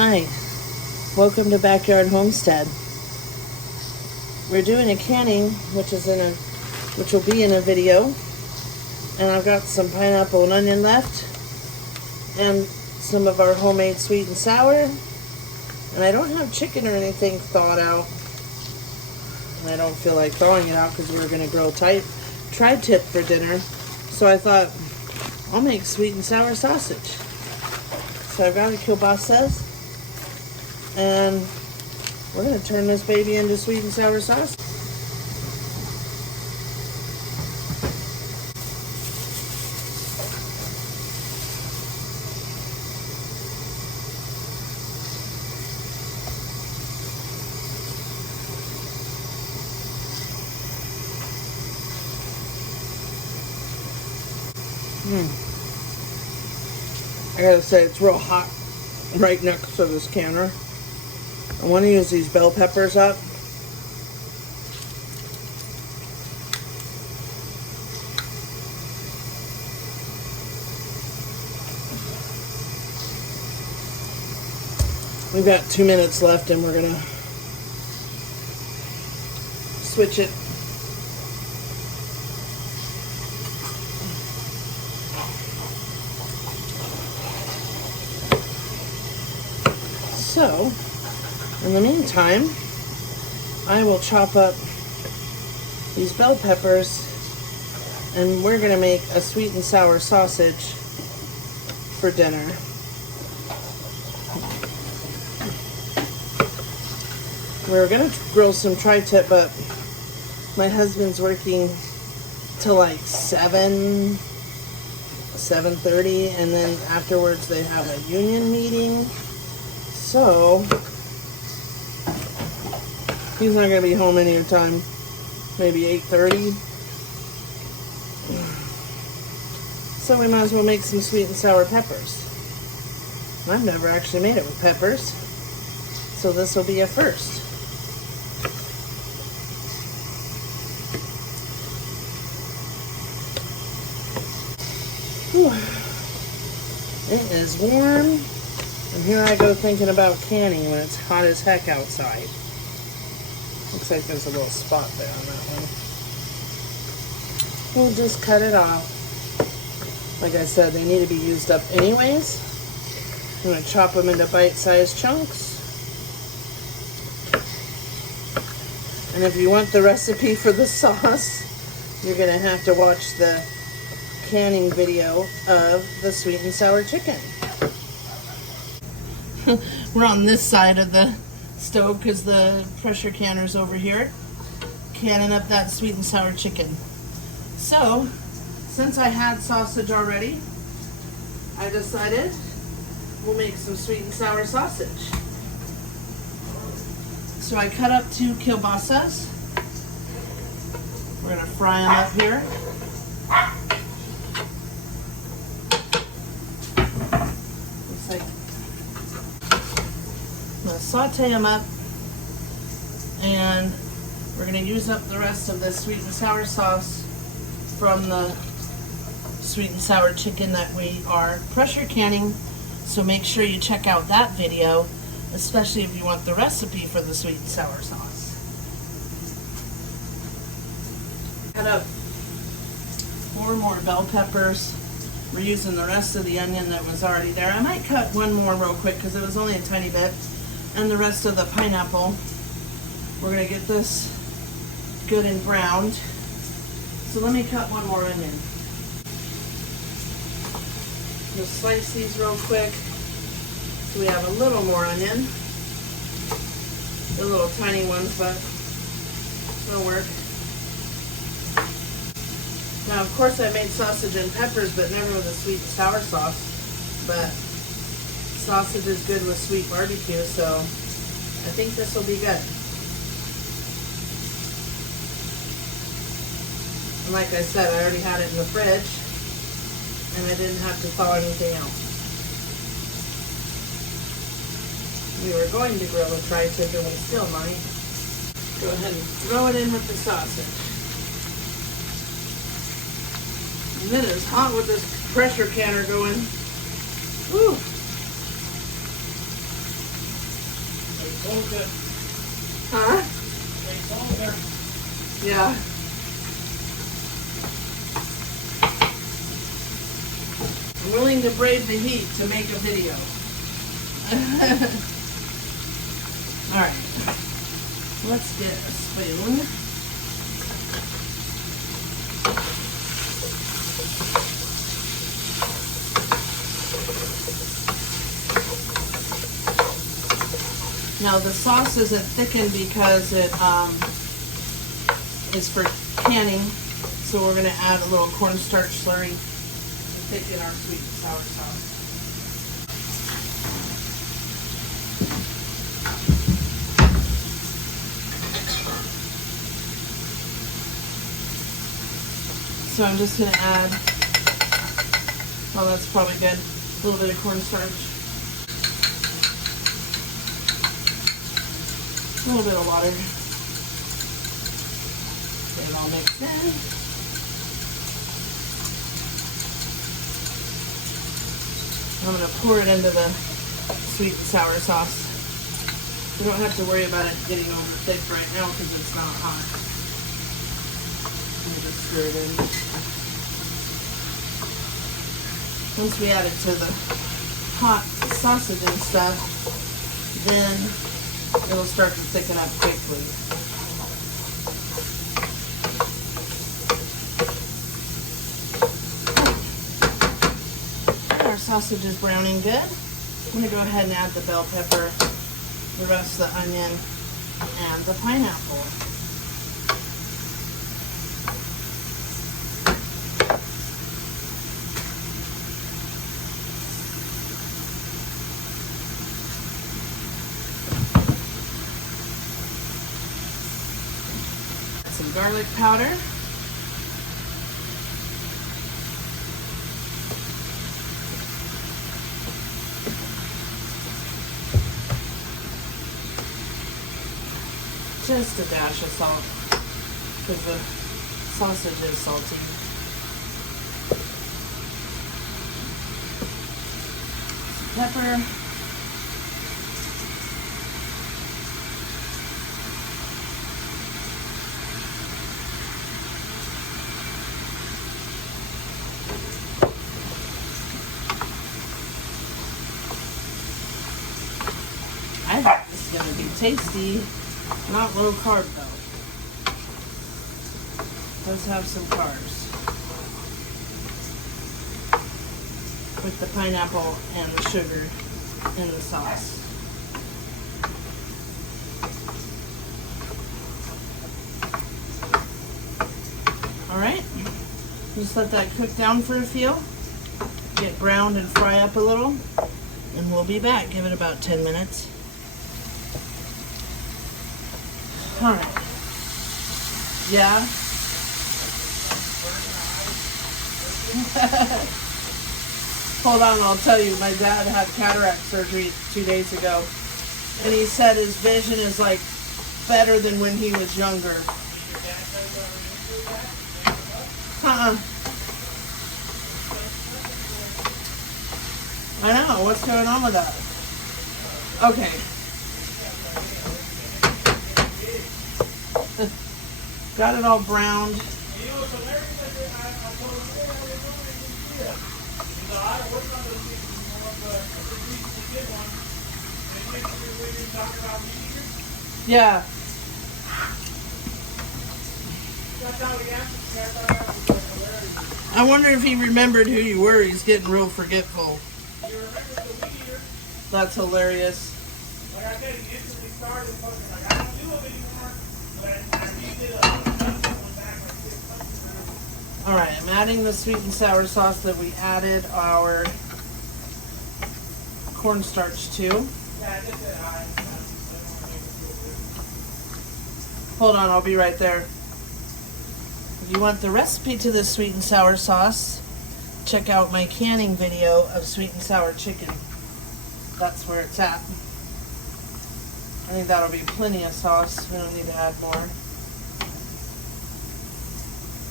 Hi, welcome to Backyard Homestead. We're doing a canning, which will be in a video, and I've got some pineapple and onion left, and some of our homemade sweet and sour, and I don't have chicken or anything thawed out, and I don't feel like thawing it out because we're going to grill tri-tip for dinner, so I thought I'll make sweet and sour sausage. So I've got a kielbasa, and we're going to turn this baby into sweet and sour sauce. I gotta say, it's real hot right next to this canner. I want to use these bell peppers up. We've got 2 minutes left and we're gonna switch it. So, in the meantime, I will chop up these bell peppers and we're going to make a sweet and sour sausage for dinner. We're going to grill some tri-tip, but my husband's working till like 7:30, and then afterwards they have a union meeting. So, he's not going to be home any time, maybe 8:30. So we might as well make some sweet and sour peppers. I've never actually made it with peppers, so this will be a first. Whew. It is warm. And here I go thinking about canning when it's hot as heck outside. Looks like there's a little spot there on that one. We'll just cut it off. Like I said, they need to be used up anyways. I'm going to chop them into bite-sized chunks. And if you want the recipe for the sauce, you're going to have to watch the canning video of the sweet and sour chicken. We're on this side of the stove because the pressure canner's over here, canning up that sweet and sour chicken. So, since I had sausage already, I decided we'll make some sweet and sour sausage. So I cut up 2 kielbasas. We're going to fry them up here. Looks like I'm going to saute them up, and we're going to use up the rest of the sweet and sour sauce from the sweet and sour chicken that we are pressure canning. So make sure you check out that video, especially if you want the recipe for the sweet and sour sauce. Cut up 4 more bell peppers. We're using the rest of the onion that was already there. I might cut one more real quick because it was only a tiny bit. And the rest of the pineapple. We're going to get this good and browned. So let me cut one more onion. Just slice these real quick so we have a little more onion. The little tiny ones, but it'll work. Now, of course, I made sausage and peppers, but never with a sweet and sour sauce. But sausage is good with sweet barbecue, so I think this will be good. And like I said, I already had it in the fridge, and I didn't have to thaw anything else. We were going to grill a tri-tip, and we still might. Go ahead and throw it in with the sausage. And it is hot with this pressure canner going. Whew. Huh? Yeah. I'm willing to brave the heat to make a video. Alright. Let's get a spoon. Now the sauce isn't thickened because it is for canning, so we're going to add a little cornstarch slurry to thicken our sweet and sour sauce. So I'm just going to add, well, that's probably good, a little bit of cornstarch. A little bit of water. Get it all mixed in. I'm going to pour it into the sweet and sour sauce. You don't have to worry about it getting over thick right now because it's not hot. I'm going to stir it in. Once we add it to the hot sausage and stuff, then it'll start to thicken up quickly. Our sausage is browning good. I'm going to go ahead and add the bell pepper, the rest of the onion, and the pineapple. Some garlic powder. Just a dash of salt because the sausage is salty. Pepper. I think this is going to be tasty. Not low carb though. Does have some carbs. With the pineapple and the sugar in the sauce. Alright. Just let that cook down for a few. Get browned and fry up a little. And we'll be back. Give it about 10 minutes. Alright. Yeah. Hold on, I'll tell you. My dad had cataract surgery 2 days ago. And he said his vision is like better than when he was younger. I know. What's going on with that? Okay. Got it all browned. Yeah. I wonder if he remembered who you were. He's getting real forgetful. That's hilarious. Like I said, he instantly started fucking like, I don't do it anymore, but I did a Alright, I'm adding the sweet and sour sauce that we added our cornstarch to. Hold on, I'll be right there. If you want the recipe to the sweet and sour sauce, check out my canning video of sweet and sour chicken. That's where it's at. I think that'll be plenty of sauce. We don't need to add more.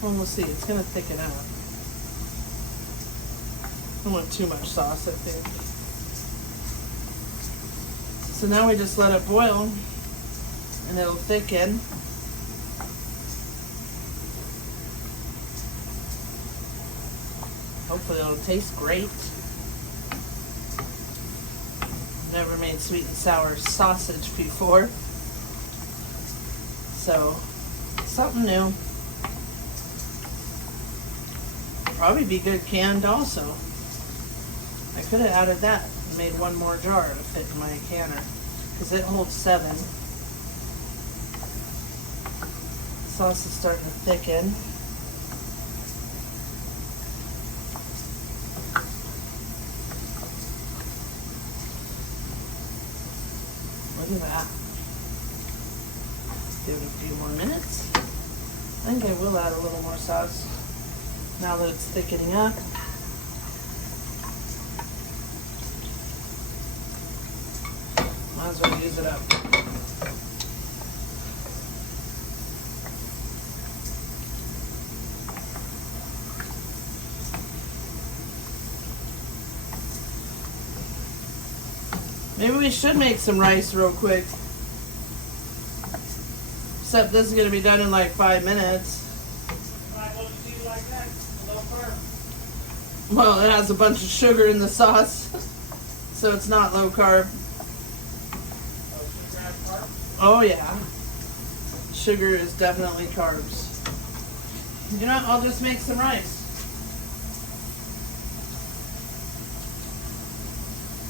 Well, we'll see. It's going to thicken up. I don't want too much sauce, I think. So now we just let it boil and it'll thicken. Hopefully it'll taste great. Never made sweet and sour sausage before. So, something new. Probably be good canned also. I could have added that and made one more jar to fit in my canner, because it holds 7. Sauce is starting to thicken. Look at that. Give it a few more minutes. I think I will add a little more sauce now that it's thickening up. Might as well use it up. Maybe we should make some rice real quick. Except this is going to be done in like 5 minutes. Well, it has a bunch of sugar in the sauce, so it's not low carb. Oh yeah. Sugar is definitely carbs. You know what? I'll just make some rice.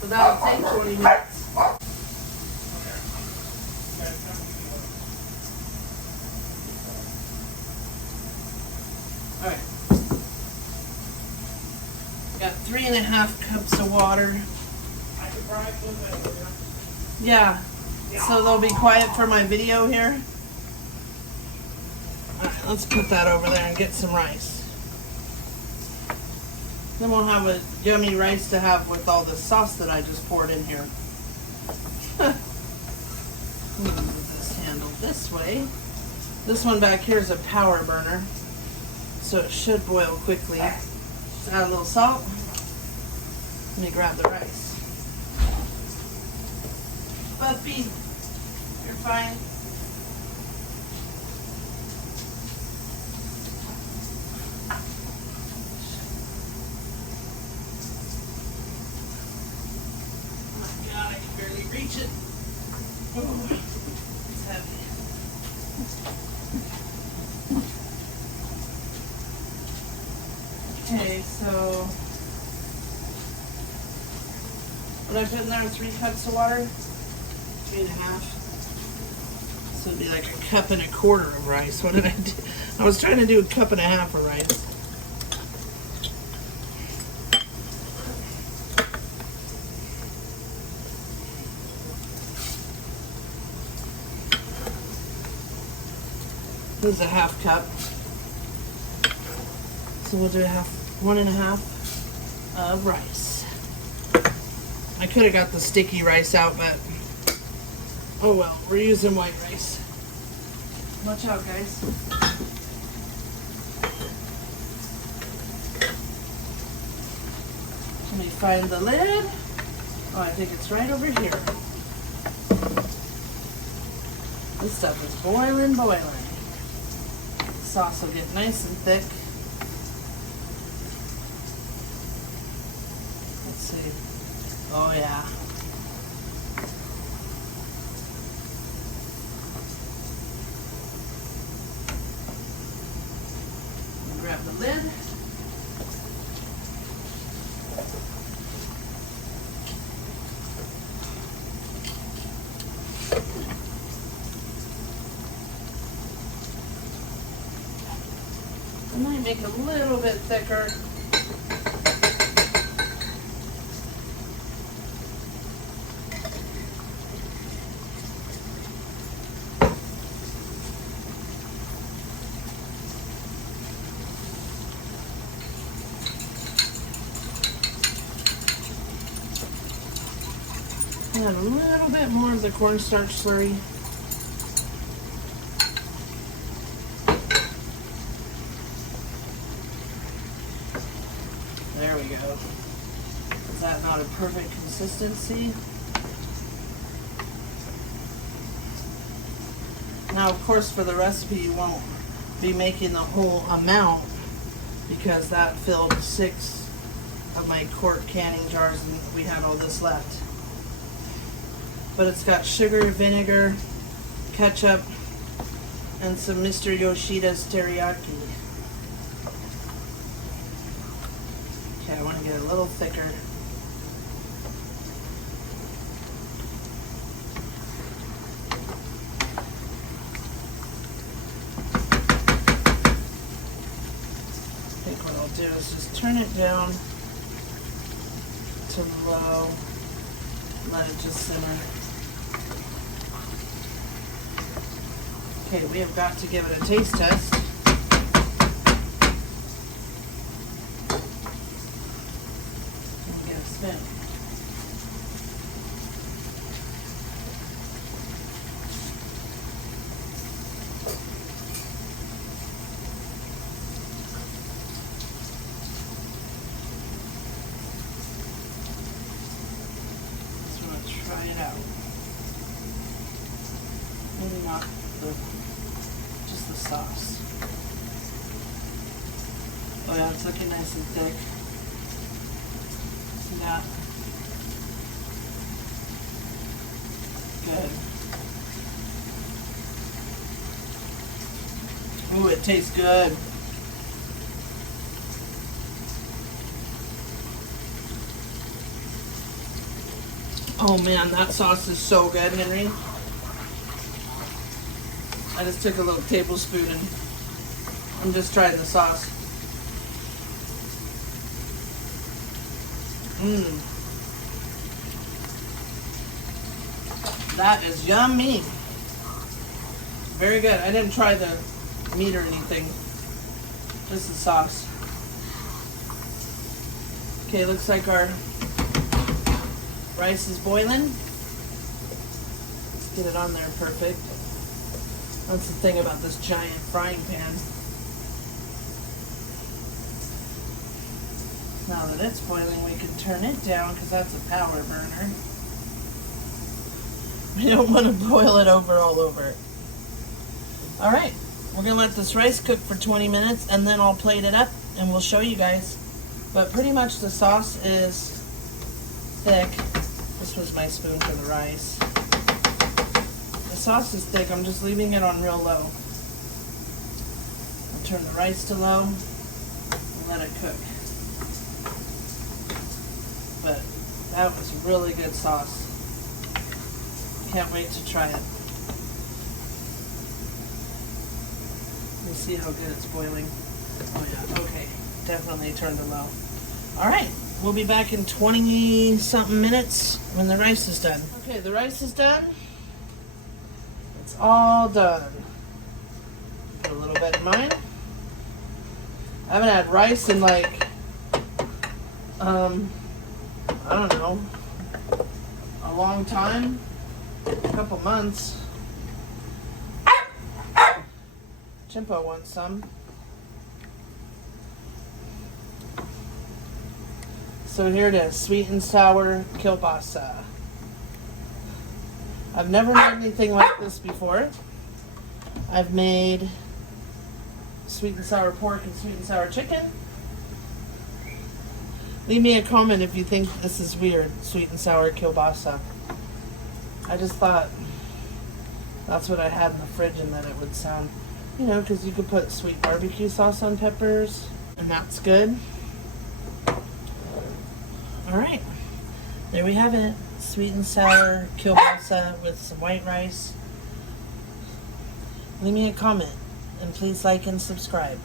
But that'll take 20 minutes. Alright. Got 3.5 cups of water. Yeah. So they'll be quiet for my video here. Alright, let's put that over there and get some rice. Then we'll have a yummy rice to have with all the sauce that I just poured in here. Move this handle this way. This one back here is a power burner, so it should boil quickly. Just add a little salt. Let me grab the rice. Buffy, you're fine. Reach it. Oh, it's heavy. Okay, so what did I put in there? 3 cups of water? 3.5. So it'd be like 1.25 cups of rice. What did I do? I was trying to do 1.5 cups of rice. This is a 1/2 cup. So we'll do 1.5 of rice. I could have got the sticky rice out, but oh well, we're using white rice. Watch out, guys. Let me find the lid. Oh, I think it's right over here. This stuff is boiling, boiling. Sauce will get nice and thick. Let's see. Oh yeah. Grab the lid. I might make it a little bit thicker. Add a little bit more of the cornstarch slurry. There we go. Is that not a perfect consistency? Now, of course, for the recipe, you won't be making the whole amount because that filled 6 of my quart canning jars and we had all this left. But it's got sugar, vinegar, ketchup, and some Mr. Yoshida's teriyaki. Okay, I want to get a little thicker. I think what I'll do is just turn it down to low, let it just simmer. Okay, we have got to give it a taste test. And get a spin. So I'm going to try it out. Maybe not just the sauce. Oh yeah, it's looking nice and thick. See that? Good. Ooh, it tastes good. Oh man, that sauce is so good, Henry. I just took a little tablespoon and I'm just trying the sauce. That is yummy. Very good. I didn't try the meat or anything. Just the sauce. Okay, looks like our rice is boiling. Let's get it on there perfect. That's the thing about this giant frying pan. Now that it's boiling, we can turn it down because that's a power burner. We don't want to boil it over all over. All right, we're gonna let this rice cook for 20 minutes and then I'll plate it up and we'll show you guys. But pretty much the sauce is thick. This was my spoon for the rice. The sauce is thick. I'm just leaving it on real low. I'll turn the rice to low and let it cook. But that was really good sauce. Can't wait to try it. Let me see how good it's boiling. Oh yeah, okay. Definitely turned to low. Alright, we'll be back in 20 something minutes when the rice is done. Okay, the rice is done. It's all done. Put a little bit in mine. I haven't had rice in like, I don't know, a long time. A couple months. Chimpo wants some. So here it is, sweet and sour kielbasa. I've never made anything like this before. I've made sweet and sour pork and sweet and sour chicken. Leave me a comment if you think this is weird, sweet and sour kielbasa. I just thought that's what I had in the fridge and that it would sound, you know, because you could put sweet barbecue sauce on peppers and that's good. Alright, there we have it. Sweet and sour kielbasa with some white rice. Leave me a comment and please like and subscribe.